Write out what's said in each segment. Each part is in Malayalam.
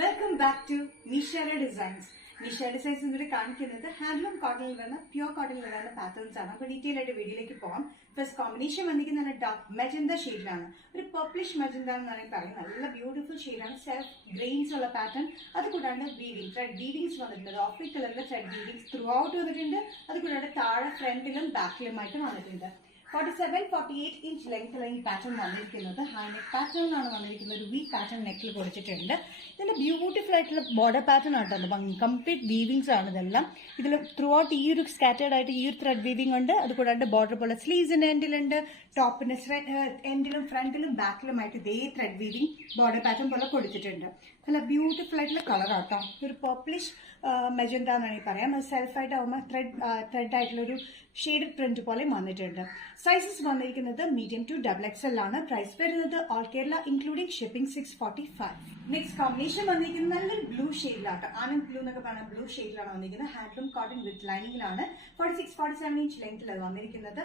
Welcome back to Nishara designs. Nishara designs എന്നിട്ട് കാണിക്കുന്നത് ഹാൻഡ്ലൂം കോട്ടണിൽ വരുന്ന പ്യൂർ കോട്ടണിൽ വരുന്ന പാറ്റേൺസ് ആണ്. അപ്പൊ ഡീറ്റെയിൽ ആയിട്ട് വീഡിയോയിലേക്ക് പോകാം. ഫസ്റ്റ് കോമ്പിനേഷൻ വന്നിരിക്കുന്ന ഡാർക്ക് മെജന്ത ഷെയ്ഡിലാണ്. ഒരു പർപ്പിളിഷ് മെജന്ത എന്ന് പറയുന്നത് നല്ല ബ്യൂട്ടിഫുൾ ഷെയ്ഡാണ്. സെൽഫ് ഗ്രെയിൻസ് ഉള്ള പാറ്റേൺ. അത് കൂടാണ്ട് വീവിംഗ് ത്രെഡ് വീവിംഗ്സ് വന്നിട്ടുണ്ട്. ഓഫ് കളറിലെ ത്രെഡ് വീവിംഗ്സ് ത്രൂ ഔട്ട് വന്നിട്ടുണ്ട്. അത് കൂടാണ്ട് താഴെ ഫ്രണ്ടിലും ബാക്കിലുമായിട്ട് വന്നിട്ടുണ്ട്. 47-48 ഇഞ്ച് ലെങ്ത് ഈ പാറ്റേൺ വന്നിരിക്കുന്നത് ഹൈ നെക്ക് പാറ്റേൺ ആണ് വന്നിരിക്കുന്നത്. ഒരു വി പാറ്റേൺ നെക്കിൽ കൊടുത്തിട്ടുണ്ട്. ഇതിന്റെ ബ്യൂട്ടിഫുൾ ആയിട്ടുള്ള ബോർഡർ പാറ്റേൺ ആയിട്ടുണ്ട്. ഭംഗി കംപ്ലീറ്റ് വീവിംഗ്സ് ആണ് ഇതെല്ലാം. ഇതിൽ ത്രൂ ഔട്ട് ഈ ഒരു സ്കാറ്റേർഡ് ആയിട്ട് ഈ ഒരു ത്രെഡ് വീവിംഗ് ഉണ്ട്. അത് കൂടാണ്ട് ബോർഡർ പോലെ സ്ലീവ്സിന്റെ എൻഡിലുണ്ട്. ടോപ്പിന്റെ എൻഡിലും ഫ്രണ്ടിലും ബാക്കിലുമായിട്ട് ഇതേ ത്രെഡ് വീവിംഗ് ബോർഡർ പാറ്റേൺ പോലെ കൊടുത്തിട്ടുണ്ട്. നല്ല ബ്യൂട്ടിഫുൾ ആയിട്ടുള്ള കളർ ആട്ടോ. ഒരു പർപ്പിളിഷ് മെജന്ത എന്നാണ് പറയാം. അത് സെൽഫായിട്ട് ആവുമ്പോൾ ത്രെഡ് ആയിട്ടുള്ള ഒരു ഷെയ്ഡ് പ്രിന്റ് പോലെ വന്നിട്ടുണ്ട്. സൈസസ് വന്നിരിക്കുന്നത് മീഡിയം ടു XXL ആണ്. പ്രൈസ് വരുന്നത് all Kerala including shipping 645. Next combination വന്നിരിക്കുന്നത് നല്ലൊരു ബ്ലൂ ഷെയ്ഡിലാണ്. ആനന്ദ് ബ്ലൂ എന്നൊക്കെ പറയുന്ന ബ്ലൂ ഷെയ്ഡിലാണ് വന്നിരിക്കുന്നത്. ഹാൻഡ്ലൂം കോട്ടൺ വിത്ത് ലൈനിങ്ങിലാണ്. 46-47 ഇഞ്ച് ലെങ്ത്തിൽ അത് വന്നിരിക്കുന്നത്.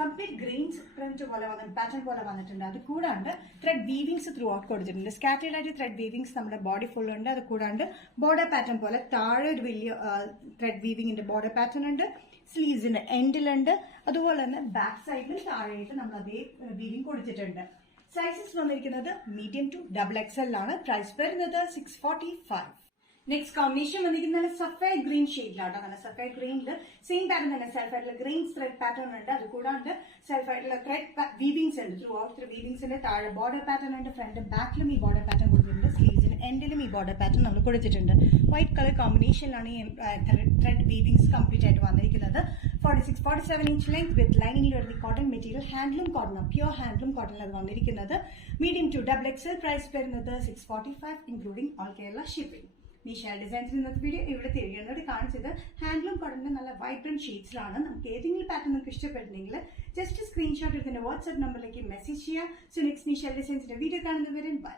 കംപ്ലീറ്റ് ഗ്രെയിൻസ് പ്രിന്റ് പോലെ പാറ്റേൺ പോലെ വന്നിട്ടുണ്ട്. അത് കൂടാണ്ട് ത്രെഡ് വീവിംഗ്സ് ത്രൂ ഔട്ട് കൊടുത്തിട്ടുണ്ട്. സ്കാറ്റേർഡ് ആയിട്ട് ത്രെഡ് വീവിംഗ്സ് നമ്മുടെ ബോഡി ഫുൾ ഉണ്ട്. അത് കൂടാണ്ട് ബോർഡർ പാറ്റേൺ പോലെ താഴെ ഒരു വലിയ ത്രെഡ് വീവിംഗിന്റെ ബോർഡർ പാറ്റേൺ ഉണ്ട്. സ്ലീവ്സിന്റെ എൻഡിലുണ്ട്. അതുപോലെ തന്നെ ബാക്ക് സൈഡിൽ താഴെയായിട്ട് നമ്മൾ അതേ വീവിംഗ് കൊടുത്തിട്ടുണ്ട്. സൈസസ് വന്നിരിക്കുന്നത് മീഡിയം ടു XXL ആണ്. പ്രൈസ് വരുന്നത് 645. നെക്സ്റ്റ് കോമ്പിനേഷൻ വന്നിരിക്കുന്ന സഫേഡ് ഗ്രീൻ ഷെയ്ഡിലാണ്. നല്ല സഫേഡ് ഗ്രീനിൽ സെയിം പാറ്റേൺ തന്നെ സെൽഫായിട്ടുള്ള ഗ്രീൻ ത്രെഡ് പാറ്റേൺ ഉണ്ട്. അത് കൂടാണ്ട് സെൽഫായിട്ടുള്ള ത്രെഡ് വീവിംഗ്സ് ഉണ്ട്. ത്രൂ ഔട്ട് വീവിംഗ്സിന്റെ താഴെ ബോർഡർ പാറ്റേൺ ഉണ്ട്. ഫ്രണ്ട് ബാക്കിലും ഈ ബോർഡർ പാറ്റേൺ കൊടുത്തിട്ടുണ്ട്. സ്ലീവ്സിന് എൻഡിലും ഈ ബോർഡർ പാറ്റേൺ നമ്മൾ കൊടുത്തിട്ടുണ്ട്. വൈറ്റ് കളർ കോമ്പിനേഷനിലാണ് ഈ ത്രെഡ് വീവിംഗ്സ് കംപ്ലീറ്റ് ആയിട്ട് വന്നിരിക്കുന്നത്. 46-47 ഇഞ്ച് ലെങ്ത് വിത്ത് ലൈനിങ്ങിൽ വരുന്ന cotton material handloom cotton pure handloom കോട്ടണിൽ അത് വന്നിരിക്കുന്നത്. Medium to XXL. പ്രൈസ് വരുന്നത് 645 including all Kerala shipping. Nishara ഡിസൈൻസിൽ ഇന്നത്തെ വീഡിയോ ഇവിടെ തിരികെ കാണിച്ചത് ഹാൻഡ്ലൂം കോട്ടണിന്റെ നല്ല വൈബ്രന്റ് ഷീറ്റ്സിലാണ്. നമുക്ക് ഏതെങ്കിലും പാറ്റേൺ നിങ്ങൾക്ക് ഇഷ്ടപ്പെട്ടില്ലെങ്കിൽ ജസ്റ്റ് സ്ക്രീൻഷോട്ട് എടുത്തിന്റെ വാട്സ്ആപ്പ് നമ്പറിലേക്ക് മെസ്സേജ് ചെയ്യാം. സോ നെക്സ്റ്റ് നിഷാര ഡിസൈൻസിന്റെ വീഡിയോ കാണുന്നവരെ ബൈ.